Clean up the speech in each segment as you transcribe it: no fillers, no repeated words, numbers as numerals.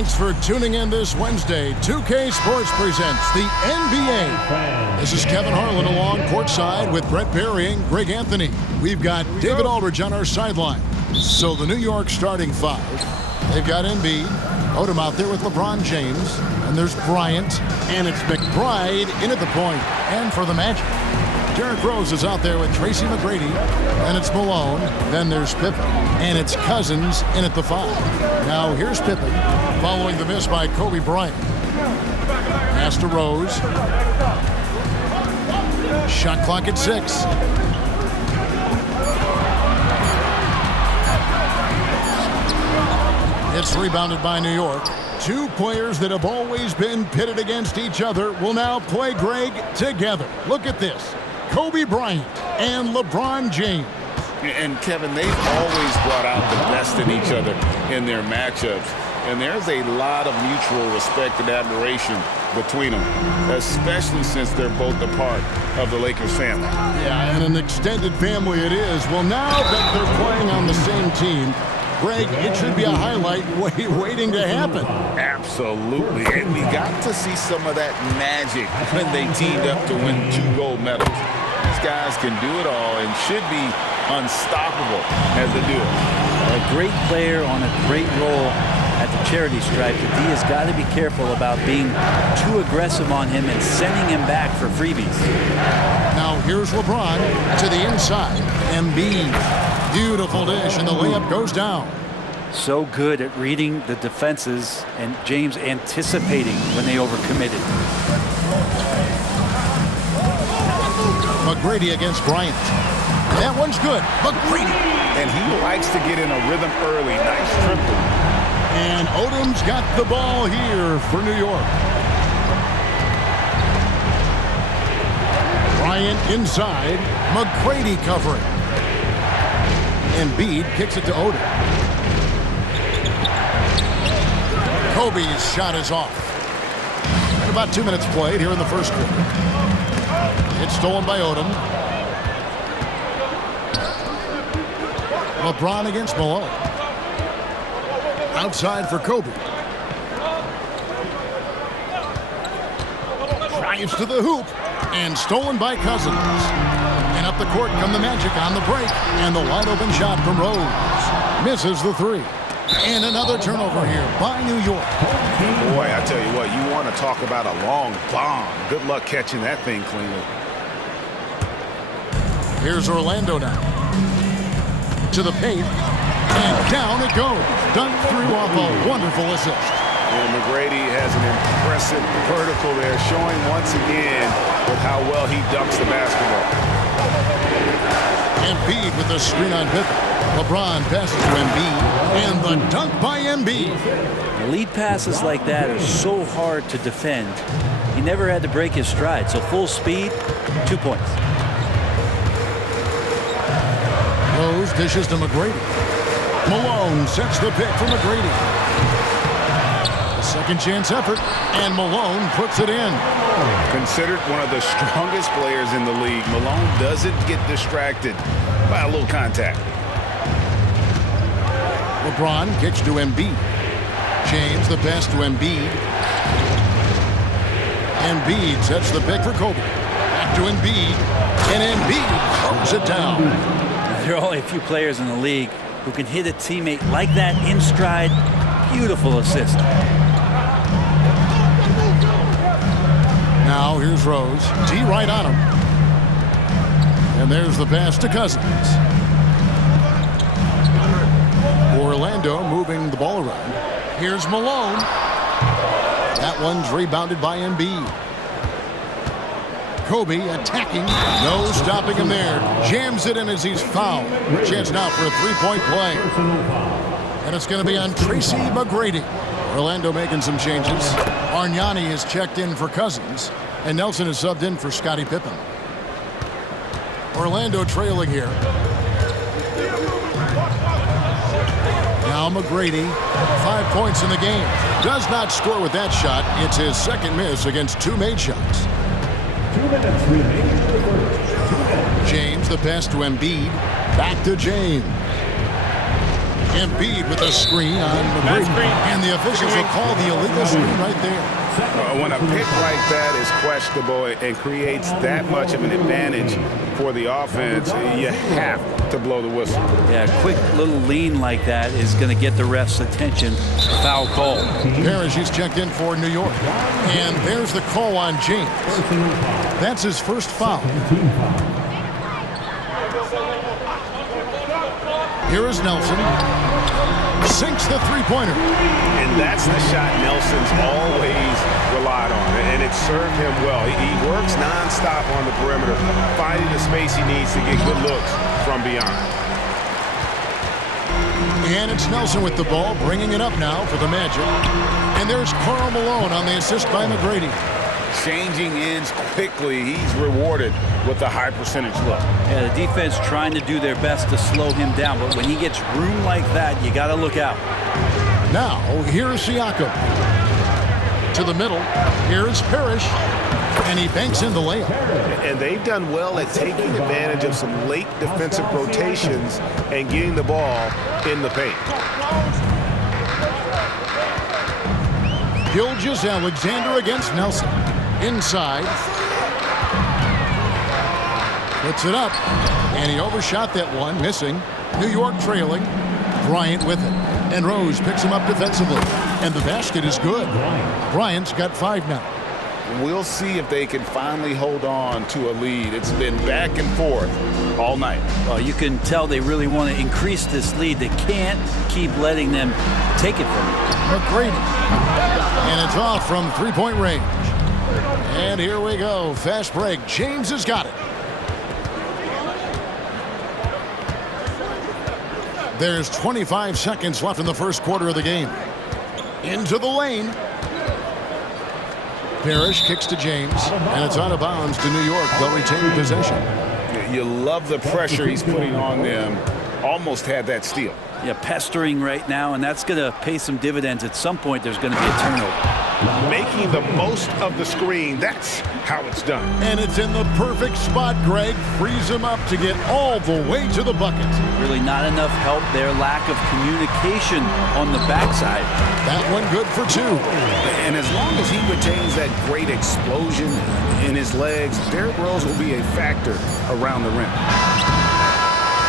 Thanks for tuning in this Wednesday. 2K Sports presents the NBA. This is Kevin Harlan along courtside with Brett Berry and Greg Anthony. We've got David Aldridge on our sideline. So the New York starting five. They've got Embiid, Odom out there with LeBron James, and there's Bryant, and it's McBride in at the point. And for the Magic, Derrick Rose is out there with Tracy McGrady, and it's Malone. Then there's Pippen, and it's Cousins in at the five. Now here's Pippen, following the miss by Kobe Bryant. Pass to Rose. Shot clock at 6. It's rebounded by New York. Two players that have always been pitted against each other will now play, Greg, together. Look at this. Kobe Bryant and LeBron James. And Kevin, they've always brought out the best in each other in their matchups. And there's a lot of mutual respect and admiration between them, especially since they're both a part of the Lakers family. Yeah, and an extended family it is. Well, now that they're playing on the same team, Greg, it should be a highlight waiting to happen. Absolutely. And we got to see some of that magic when they teamed up to win 2 gold medals. These guys can do it all and should be unstoppable as they do it. A great player on a great role at the charity stripe. The D has got to be careful about being too aggressive on him and sending him back for freebies. Now here's LeBron to the inside. Embiid. Beautiful dish, and the layup goes down. So good at reading the defenses, and James anticipating when they overcommitted. McGrady against Bryant. That one's good. McGrady. And he likes to get in a rhythm early. Nice triple. And Odom's got the ball here for New York. Bryant inside. McGrady covering. Embiid kicks it to Odom. Kobe's shot is off. And about 2 minutes played here in the first quarter. It's stolen by Odom. LeBron against Malone. Outside for Kobe. Drives to the hoop. And stolen by Cousins. And up the court come the Magic on the break. And the wide open shot from Rose. Misses the three. And another turnover here by New York. Boy, I tell you what, you want to talk about a long bomb. Good luck catching that thing cleanly. Here's Orlando now. To the paint. And down it goes. Dunk through off a wonderful assist. And McGrady has an impressive vertical there, showing once again with how well he dunks the basketball. Embiid with the screen on Pippen. LeBron passes to Embiid. And the dunk by Embiid. Lead passes like that are so hard to defend. He never had to break his stride, so full speed, 2 points. Rose dishes to McGrady. Malone sets the pick for McGrady. A second chance effort, and Malone puts it in. Considered one of the strongest players in the league, Malone doesn't get distracted by a little contact. LeBron kicks to Embiid. James the pass to Embiid. Embiid sets the pick for Kobe. Back to Embiid. And Embiid throws it down. There are only a few players in the league who can hit a teammate like that in stride. Beautiful assist. Now here's Rose. D right on him. And there's the pass to Cousins. Orlando moving the ball around. Here's Malone. That one's rebounded by Embiid. Kobe attacking. No stopping him there. Jams it in as he's fouled. Chance now for a three-point play. And it's going to be on Tracy McGrady. Orlando making some changes. Argnani is checked in for Cousins. And Nelson is subbed in for Scottie Pippen. Orlando trailing here. Now McGrady, 5 points in the game. Does not score with that shot. It's his second miss against 2 made shots. 2 minutes remaining. James the pass to Embiid. Back to James. Embiid with a screen on McGrady. And the officials will call the illegal screen right there. When a pick like that is questionable and creates that much of an advantage for the offense, you have to blow the whistle. Yeah, a quick little lean like that is going to get the ref's attention. Foul call. Mirage is checked in for New York. And there's the call on James. That's his first foul. Here is Nelson. Sinks the three-pointer. And that's the shot Nelson's always relied on, and it served him well. He works nonstop on the perimeter, finding the space he needs to get good looks from beyond. And it's Nelson with the ball, bringing it up now for the Magic. And there's Karl Malone on the assist by McGrady. Changing ends quickly, he's rewarded with a high percentage look. Yeah, the defense trying to do their best to slow him down, but when he gets room like that, you got to look out. Now, here's Siakam. To the middle, here's Parrish. And he banks in the layup. And they've done well at taking advantage of some late defensive rotations and getting the ball in the paint. Gilgeous-Alexander against Nelson. Inside. Puts it up. And he overshot that one, missing. New York trailing. Bryant with it. And Rose picks him up defensively. And the basket is good. Bryant's got 5 now. We'll see if they can finally hold on to a lead. It's been back and forth all night. Well, you can tell they really want to increase this lead. They can't keep letting them take it from them. McGrady. And it's off from three-point range. And here we go. Fast break. James has got it. There's 25 seconds left in the first quarter of the game. Into the lane. Parrish kicks to James, and it's out of bounds to New York. They'll retain possession. You love the pressure he's putting on them. Almost had that steal. Yeah, pestering right now, and that's going to pay some dividends. At some point, there's going to be a turnover. Making the most of the screen, that's how it's done. And it's in the perfect spot, Greg. Frees him up to get all the way to the bucket. Really not enough help there. Lack of communication on the backside. That one good for 2. And as long as he retains that great explosion in his legs, Derrick Rose will be a factor around the rim.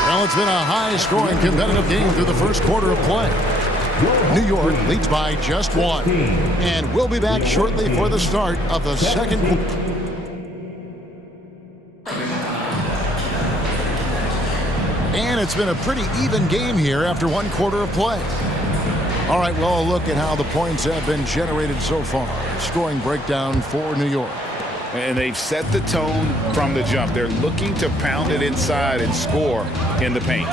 Well, it's been a high-scoring competitive game through the first quarter of play. New York leads by just 1. And we'll be back shortly for the start of the second quarter. And it's been a pretty even game here after 1 quarter of play. All right, well, a look at how the points have been generated so far. Scoring breakdown for New York. And they've set the tone from the jump. They're looking to pound it inside and score in the paint.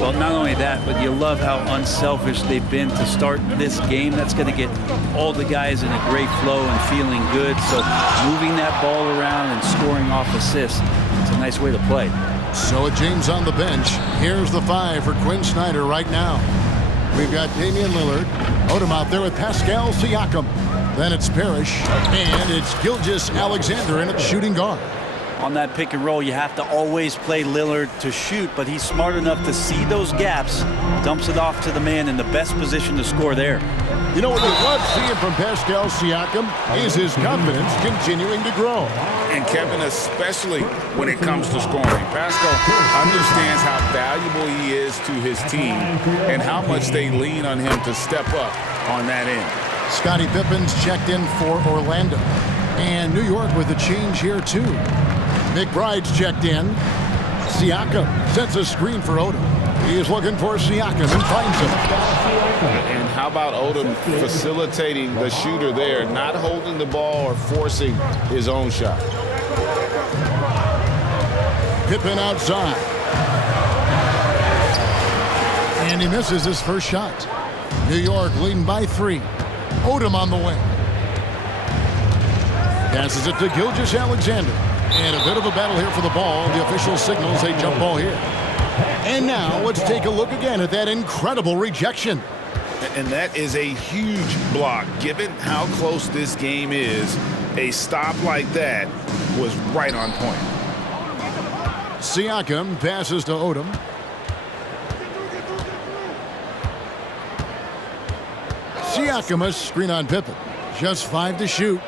Well, not only that, but you love how unselfish they've been to start this game. That's going to get all the guys in a great flow and feeling good. So moving that ball around and scoring off assists, it's a nice way to play. So with James on the bench, here's the 5 for Quinn Snyder right now. We've got Damian Lillard. Odom out there with Pascal Siakam. Then it's Parrish, and it's Gilgeous-Alexander in at shooting guard. On that pick and roll, you have to always play Lillard to shoot, but he's smart enough to see those gaps, dumps it off to the man in the best position to score there. You know what you love seeing from Pascal Siakam is his confidence continuing to grow. And Kevin, especially when it comes to scoring. Pascal understands how valuable he is to his team and how much they lean on him to step up on that end. Scottie Pippen's checked in for Orlando. And New York with a change here, too. McBride's checked in. Siakam sets a screen for Odom. He is looking for Siakam and finds him. And how about Odom facilitating the shooter there, not holding the ball or forcing his own shot. Pippen outside. And he misses his first shot. New York leading by 3. Odom on the wing. Passes it to Gilgeous-Alexander. And a bit of a battle here for the ball. The official signals a jump ball here. And now let's take a look again at that incredible rejection. And that is a huge block. Given how close this game is, a stop like that was right on point. Siakam passes to Odom. Siakam a screen on Pippen. Just 5 to shoot.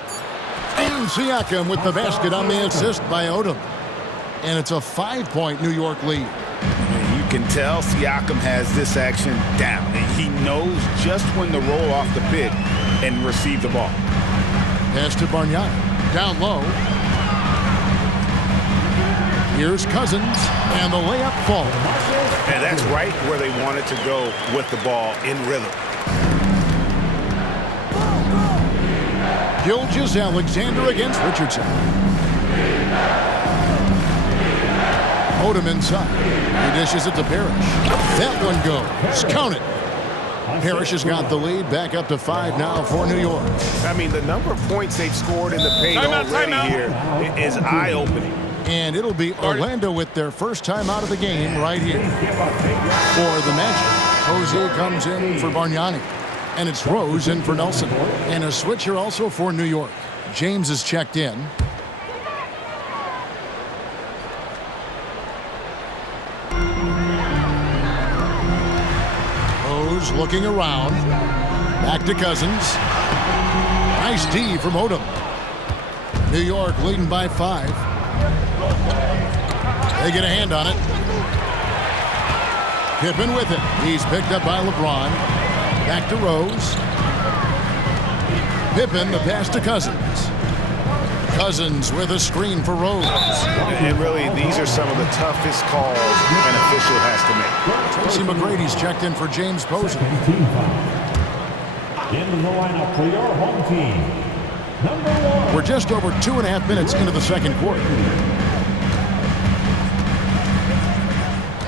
And Siakam with the basket on the assist by Odom. And it's a 5-point New York lead. You can tell Siakam has this action down. He knows just when to roll off the pick and receive the ball. Pass to Bargnani. Down low. Here's Cousins, and the layup falls. And that's right where they wanted to go with the ball in rhythm. Gilgeous-Alexander against Richardson. Odom inside. He dishes it to Parrish. That one goes. Count it. Parrish has got the lead back up to 5 now for New York. I mean, the number of points they've scored in the paint already here is eye-opening. And it'll be Orlando with their first time out of the game right here. For the Magic, Jose comes in for Bargnani. And it's Rose in for Nelson. And a switch here also for New York. James is checked in. Rose looking around. Back to Cousins. Nice D from Odom. New York leading by 5. They get a hand on it. Pippen with it. He's picked up by LeBron. Back to Rose. Pippen, the pass to Cousins. Cousins with a screen for Rose. And really, these are some of the toughest calls an official has to make. Tracy McGrady's checked in for James Posey. In the lineup for your home team, number 1. We're just over 2.5 minutes into the second quarter.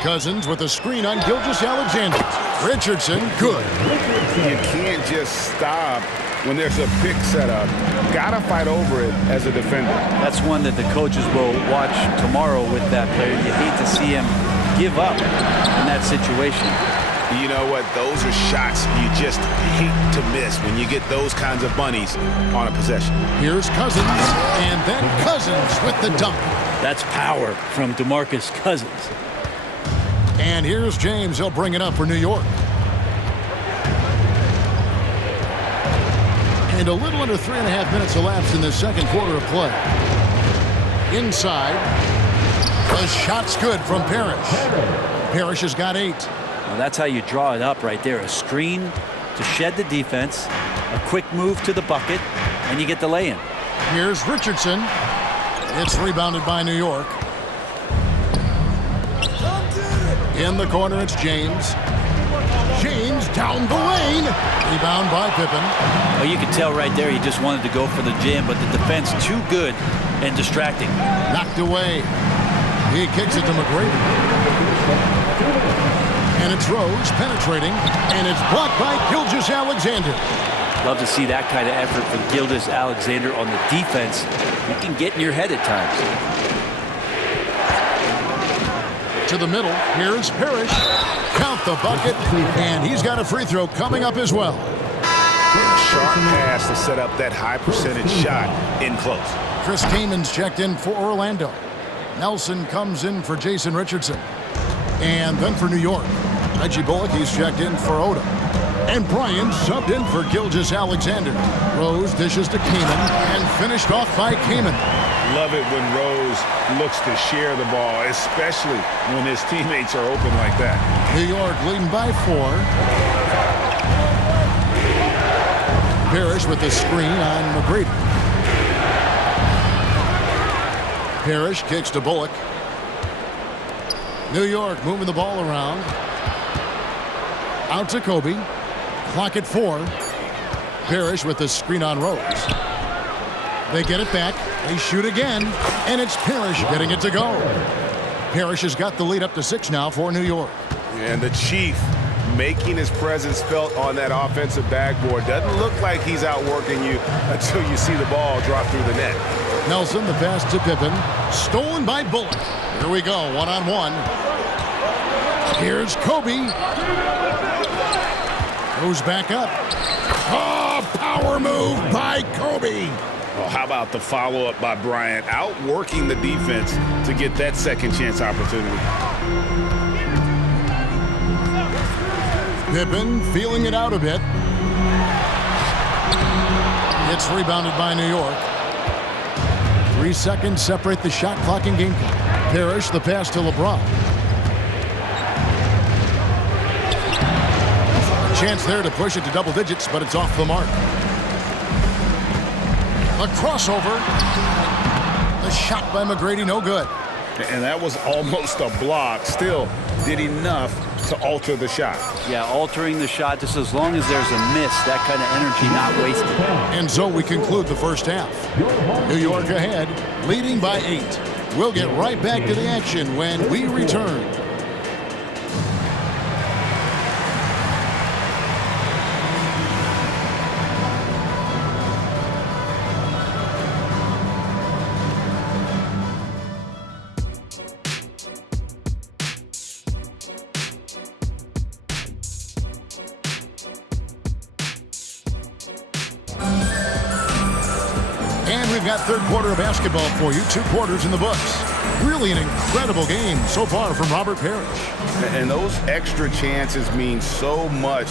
Cousins with a screen on Gilgeous-Alexander. Richardson, good. You can't just stop when there's a pick set up. Gotta fight over it as a defender. That's one that the coaches will watch tomorrow with that player. You hate to see him give up in that situation. You know what? Those are shots you just hate to miss when you get those kinds of bunnies on a possession. Here's Cousins, and then Cousins with the dunk. That's power from DeMarcus Cousins. And here's James. He'll bring it up for New York. And a little under 3.5 minutes elapsed in the second quarter of play. Inside. The shot's good from Parrish. Parrish has got 8. Well, that's how you draw it up right there. A screen to shed the defense, a quick move to the bucket, and you get the lay-in. Here's Richardson. It's rebounded by New York. In the corner, it's James. James down the lane. Rebound by Pippen. Oh, you could tell right there he just wanted to go for the jam, but the defense too good and distracting. Knocked away. He kicks it to McGrady. And it's Rose penetrating, and it's blocked by Gilgeous-Alexander. Love to see that kind of effort from Gilgeous-Alexander on the defense. You can get in your head at times. To the middle, here's Parrish. Count the bucket, and he's got a free throw coming up as well. Sharp pass to set up that high percentage shot in close. Chris Kamen's checked in for Orlando. Nelson comes in for Jason Richardson. And then for New York, Reggie Bullock, he's checked in for Odom. And Bryant subbed in for Gilgeous-Alexander. Rose dishes to Kaman and finished off by Kaman. Love it when Rose looks to share the ball, especially when his teammates are open like that. New York leading by 4. Parrish with the screen on McGrady. Parrish kicks to Bullock. New York moving the ball around. Out to Kobe. Clock at 4. Parrish with the screen on Rose. They get it back. They shoot again. And it's Parrish getting it to go. Parrish has got the lead up to 6 now for New York. And the Chief making his presence felt on that offensive backboard. Doesn't look like he's outworking you until you see the ball drop through the net. Nelson, the pass to Pippen. Stolen by Bullock. Here we go, one-on-one. Here's Kobe. Goes back up. Oh, power move by Kobe. Well, how about the follow-up by Bryant, outworking the defense to get that second chance opportunity. Pippen feeling it out a bit. It's rebounded by New York. 3 seconds separate the shot clock and game clock. Parrish, the pass to LeBron. A chance there to push it to double digits, but it's off the mark. A crossover. The shot by McGrady, no good. And that was almost a block. Still did enough to alter the shot. Yeah, altering the shot just as long as there's a miss, that kind of energy not wasted. And so we conclude the first half. New York ahead, leading by 8. We'll get right back to the action when we return. And we've got third quarter of basketball for you. 2 quarters in the books. Really an incredible game so far from Robert Parrish. And those extra chances mean so much.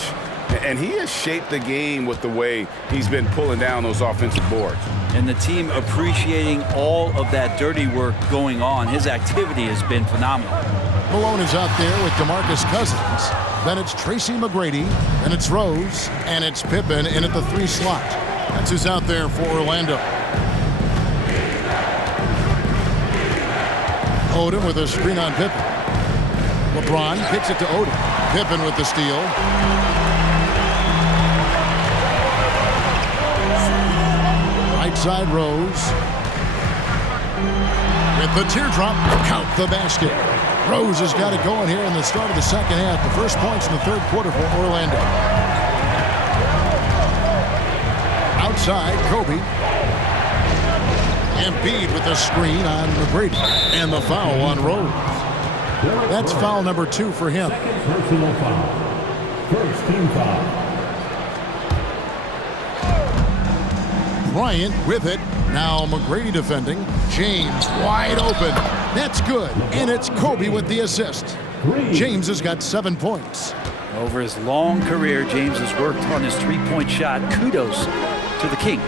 And he has shaped the game with the way he's been pulling down those offensive boards. And the team appreciating all of that dirty work going on. His activity has been phenomenal. Malone is out there with DeMarcus Cousins. Then it's Tracy McGrady. Then it's Rose. And it's Pippen in at the 3 slot. That's who's out there for Orlando. Odom with a screen on Pippen. LeBron kicks it to Odom. Pippen with the steal. Right side Rose. With the teardrop, count the basket. Rose has got it going here in the start of the second half. The first points in the third quarter for Orlando. Outside, Kobe. Embiid with the screen on McGrady. And the foul on Rose. That's foul number 2 for him. Second personal foul. First team foul. Bryant with it. Now McGrady defending. James wide open. That's good. And it's Kobe with the assist. James has got 7 points. Over his long career, James has worked on his three-point shot. Kudos to the King.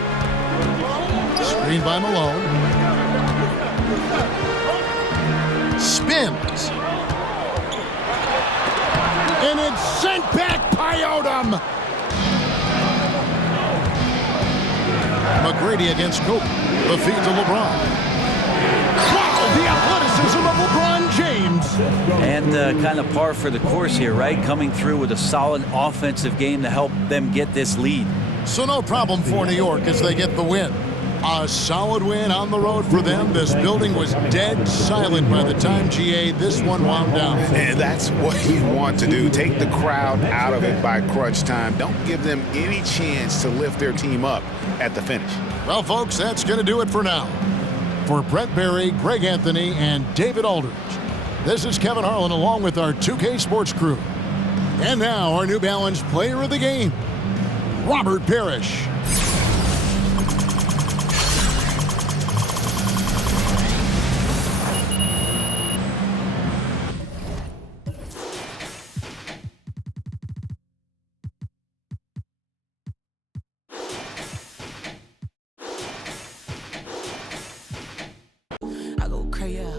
Screen by Malone. Spins. And it's sent back by Odom. McGrady against Kobe. The feed to LeBron. Wow, the athleticism of LeBron James. And kind of par for the course here, right? Coming through with a solid offensive game to help them get this lead. So no problem for New York as they get the win. A solid win on the road for them. This building was dead silent by the time, GA, this one wound down. And that's what you want to do. Take the crowd out of it by crunch time. Don't give them any chance to lift their team up at the finish. Well, folks, that's going to do it for now. For Brett Berry, Greg Anthony, and David Aldridge, this is Kevin Harlan along with our 2K Sports crew. And now our New Balance player of the game, Robert Parrish. I go crazy.